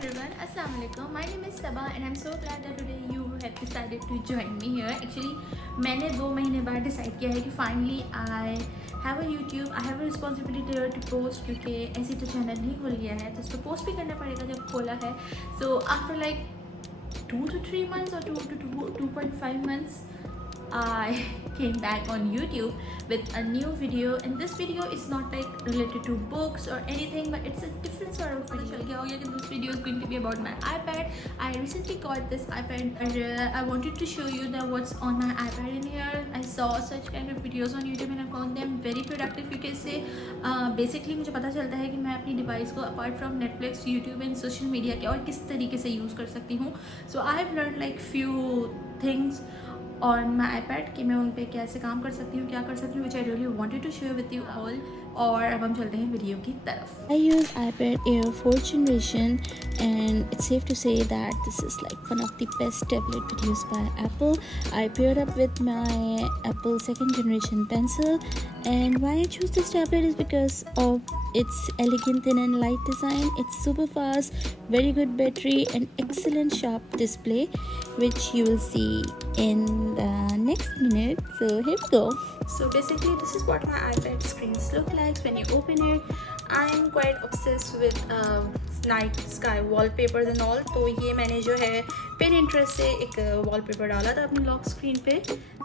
everyone, Assalamu alaikum. My name is Sabah and I'm so glad that today you have decided to join me here. Actually, मैंने 2 महीने बाद डिसाइड किया है कि finally I have a YouTube, I have a responsibility here to post क्योंकि ऐसी तो चैनल नहीं खोल लिया है तो उसको पोस्ट भी करना पड़ेगा जब खोला है. So after like 2 to 3 months or 2 to 2.5 months, I came back on YouTube with a new video, and this video is not like related to books or anything, but it's a different sort of video. This video is going to be about my iPad. I recently got this iPad and I wanted to show you that what's on my iPad in here. I saw such kind of videos on YouTube and I found them very productive. You can say basically मुझे पता चलता है कि मैं अपनी डिवाइस को apart from Netflix, YouTube and social media के और किस तरीके से यूज़ कर सकती हूँ. So I have learned like few things on my iPad कि मैं उन पे कैसे काम कर सकती हूँ, क्या कर सकती हूँ, which I really wanted to share with you all. और अब हम चलते हैं वीडियो की तरफ. I use iPad Air 4th generation and it's safe to say that this is like one of the best tablet produced by Apple. I paired up with my Apple 2nd generation pencil, and why I choose this tablet is because of its elegant thin and light design. It's super fast, very good battery and excellent sharp display, which you will see in the next minute. So here we go. So basically this is what my iPad screens look like when you open it. I'm quite obsessed with night sky wallpapers and all. तो ये मैंने जो है Pinterest से एक wallpaper डाला था अपनी lock screen पे.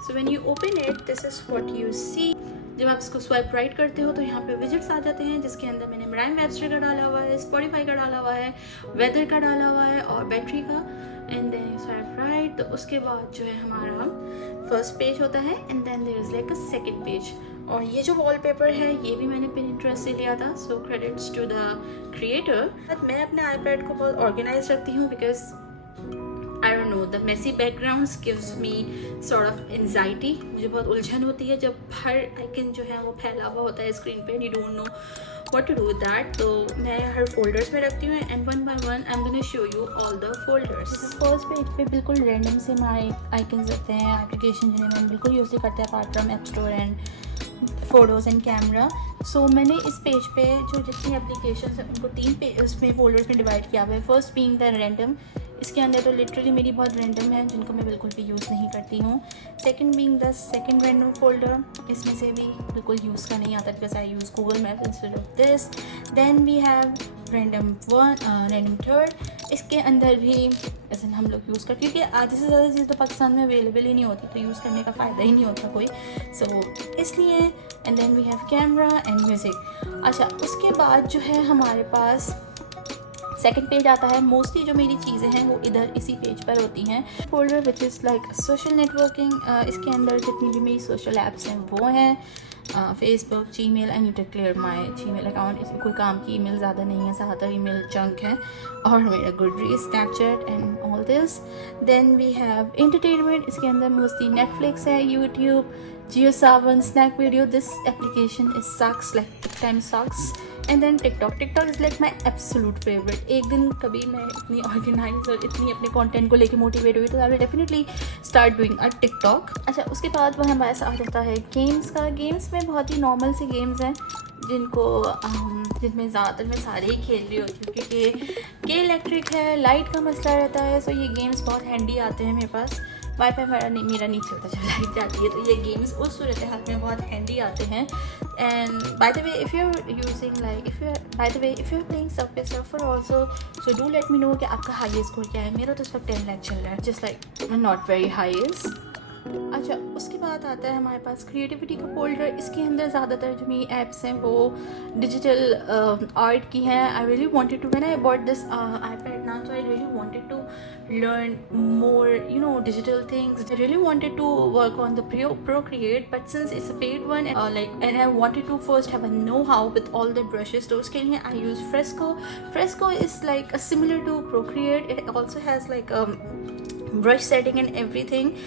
So when you open it, this is what you see. जब आप इसको स्वाइप राइट करते हो तो यहाँ पे विजिट्स आ जाते हैं जिसके अंदर मैंने मराइम वेबस्टर का डाला हुआ है, स्पॉटिफाई का डाला हुआ है, वेदर का डाला हुआ है और बैटरी का. एंड देन स्वाइप राइट तो उसके बाद जो है हमारा फर्स्ट पेज होता है and then there is like a second page. और ये जो वॉलपेपर है ये भी मैंने Pinterest से लिया था. सो क्रेडिट्स टू द क्रिएटर. मैं अपने आईपैड को बहुत ऑर्गेनाइज रखती हूँ because I don't know, the messy backgrounds gives me sort of anxiety. मुझे बहुत उलझन होती है जब हर आइकन जो है वो फैला हुआ होता है स्क्रीन पे. You don't know what to do with that. तो मैं हर फोल्डर्स में रखती हूँ and one by one I'm gonna show you all the folders. First page पे बिल्कुल रैंडम से हमारे आइकन्स रहते हैं, एप्लीकेशन जिन्हें हम बिल्कुल यूज़ नहीं करते apart from app store and photos and camera. So मैंने इस पेज पे जो जितनी एप्लीकेशन है उनको 3 उसमें फोल्डर्स में डिवाइड किया हुआ है. फर्स्ट बीइंग द रैंडम, इसके अंदर तो लिटरली मेरी बहुत रैंडम है जिनको मैं बिल्कुल भी यूज़ नहीं करती हूँ. Second being the second random folder, इसमें से भी बिल्कुल यूज़ का नहीं आता because I use Google Maps instead of this. Then we have random third. इसके अंदर भी ऐसे हम लोग यूज़ करते क्योंकि आधे से ज़्यादा चीज़ तो पाकिस्तान में अवेलेबल ही नहीं होती तो यूज़ करने का फ़ायदा ही नहीं होता कोई. सो इसलिए and then we have camera and music. अच्छा, उसके बाद जो है हमारे पास सेकंड पेज आता है. मोस्टली जो मेरी चीज़ें हैं वो इधर इसी पेज पर होती हैं. Folder which is like social networking. इसके अंदर जितनी भी मेरी सोशल ऐप्स हैं वो हैं Facebook, Gmail. I need to clear my Gmail account. इसमें कोई काम की ईमेल ज़्यादा नहीं है, ज़्यादातर ईमेल जंक है. और मेरा Goodreads, Snapchat and all this. Then we have entertainment. इसके अंदर मोस्टली नेटफ्लिक्स है, YouTube, Jio Saavn, Snack Video. This application is sucks, like big time sucks. And then TikTok is like my absolute favourite. एक दिन कभी मैं इतनी ऑर्गेनाइज और इतनी अपने कंटेंट को लेके मोटिवेट हुई तो I will definitely start doing a TikTok. अच्छा, उसके बाद वह हमारे साथ आता है गेम्स का. गेम्स में बहुत ही नॉर्मल से गेम्स हैं जिनमें ज़्यादातर मैं सारे ही खेल रही होती हूँ क्योंकि के इलेक्ट्रिक है, लाइट का मसला रहता है. सो ये गेम्स बहुत हैंडी आते हैं मेरे पास. वाईफाई मेरा नहीं चलता जब लाइट जाती है तो ये गेम्स उस सूरत हाल में बहुत हैंडी आते हैं. And by the way if you are using like if you are playing Subway Surfer also, so do let me know कि आपका हाईएस्ट स्कोर क्या है. मेरा तो इस वक्त 10 लाख चल रहा है, just like not very highest. अच्छा, उसके बाद आता है हमारे पास क्रिएटिविटी का फोल्डर. इसके अंदर ज़्यादातर जो मेरी ऐप्स हैं वो डिजिटल आर्ट की हैं. I really wanted to, when I bought this iPad now, so I really wanted to learn more, digital things. I really wanted to work on the Procreate, but since it's a paid one, and I wanted to first have a know-how with all the brushes, so उसके लिए I use Fresco. Fresco is like similar to Procreate. It also has like brush setting and everything.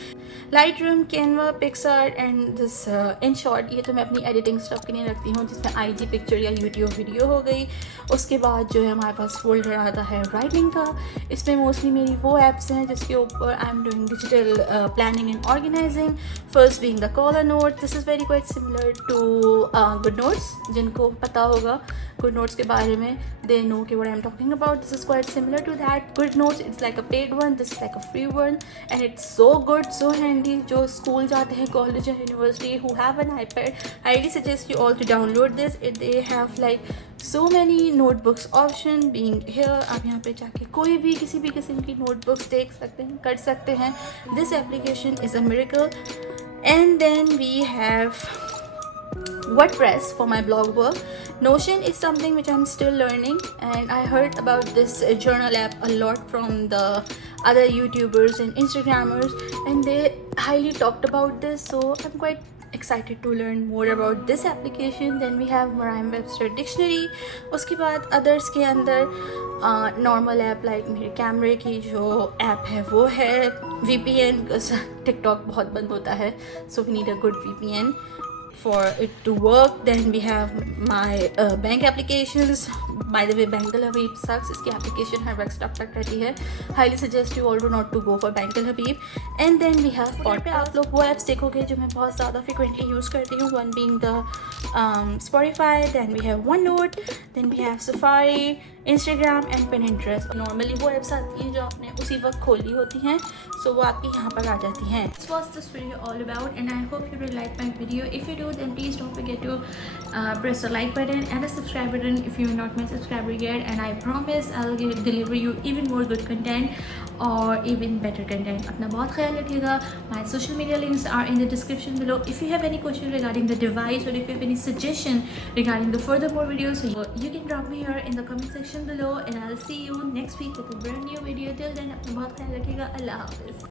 Lightroom, Canva, PixArt and this in short ये तो मैं अपनी editing stuff के लिए रखती हूँ, जिसमें IG picture या YouTube video हो गई. उसके बाद जो है हमारे पास folder आता है writing का. इसमें mostly मेरी वो apps हैं जिसके ऊपर I am doing digital planning and organizing. First being the Caller Note. This is very quite similar to GoodNotes. जिनको पता होगा GoodNotes के बारे में, they know what I'm talking about. This is quite similar to that. GoodNotes, it's like a paid one, this is like a free one, and it's so good, so handy. जो स्कूल जाते हैं, college and university, who have an iPad, I really suggest you all to download this. They have like so many notebooks option being here. आप यहाँ पे जाके कोई भी किसी भी किस्म की notebooks देख सकते हैं, कर सकते हैं. This application is a miracle. And then we have WordPress for my blog work. Notion is something which I'm still learning, and I heard about this journal app a lot from the other YouTubers and Instagrammers, and they highly talked about this, so I'm quite excited to learn more about this application. Then we have Merriam-Webster Dictionary. उसके बाद others के अंदर normal app like मेरे कैमरे की जो app है वो है VPN. TikTok बहुत बंद होता है, so we need a good VPN for it to work. Then we have my bank applications. By the way, Bankal Habib sucks. इसकी application हर वक्त stuck रहती है. Highly suggest you all do not to go for Bankal Habib. And then we have Spotify पे आप लोग वो apps देखोगे जो मैं बहुत ज़्यादा frequently use करती हूँ. One being the Spotify. Then we have OneNote. Then we have Safari, Instagram and Pinterest. Normally वो apps आती हैं जो आपने उसी वक्त खोली होती हैं, so वो आपकी यहाँ पर आ जाती हैं. This was this video all about, and I hope you will like my video. If you do, then please don't forget to press the like button and the subscribe button if you're not my subscriber yet, and I promise I'll deliver you even more good content or even better content. अपना बहुत ख्याल रखिएगा. My social media links are in the description below. If you have any question regarding the device or if you have any suggestion regarding the furthermore videos, so you can drop me here in the comment section below, and I'll see you next week with a brand new video. Till then, अपना बहुत ख्याल रखिएगा. अल्लाह हाफिज़.